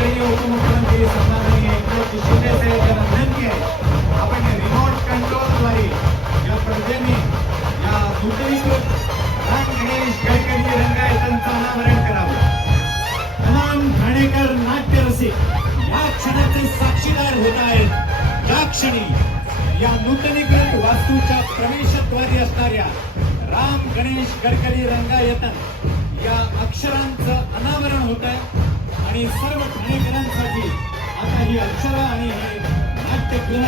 माननीय उपमुख्यमंत्री सन्माननीय एकनाथजी शिंदे साहेब विनंती आहे आपण रिमोट कंट्रोलद्वारे या प्रजेने या नूतनीकृत राम गणेश गडकरी रंगायतांचं अनावरण करावं कलाम ठाणेकर नाट्यरसिक या क्षणाचे साक्षीदार होत आहेत या या नूतनीकृत वास्तूच्या प्रवेशद्वारी असणाऱ्या राम गणेश गडकरी रंगायतन या अक्षरांचं अनावरण होत आहे. आणि सर्व कार्यकर्त्यांसाठी आता ही अक्षरा आणि हे नाट्यगृह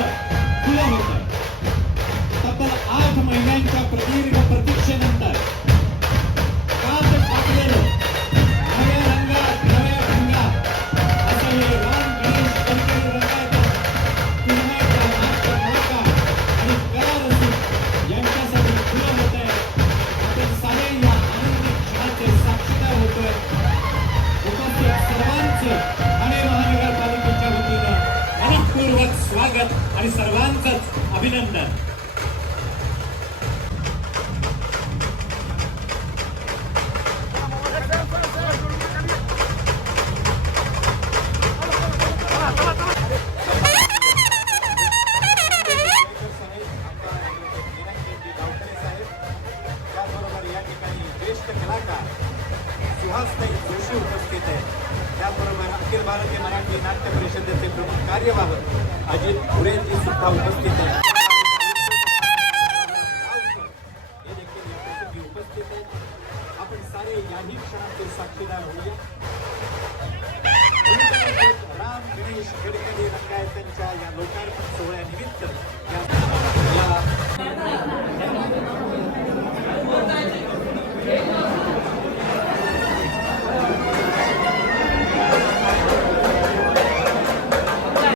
खुलं होत. आहे तब्बल आठ महिन्यांच्या प्रदीर्घ सर्वांचं आणि महानगरपालिकेच्या वतीनं मनपूर्वक स्वागत आणि सर्वांचंच अभिनंदन. ज्येष्ठ कलाकार सुहास जोशी उपस्थित अखिल भारतीय मराठी नाट्य परिषदेचे प्रमुख कार्यवाह अजित पुरेजी सुद्धा उपस्थित आहेत. आपण सारे याही साक्षीदार होऊया. राम गणेश गडकरी रंगायतांच्या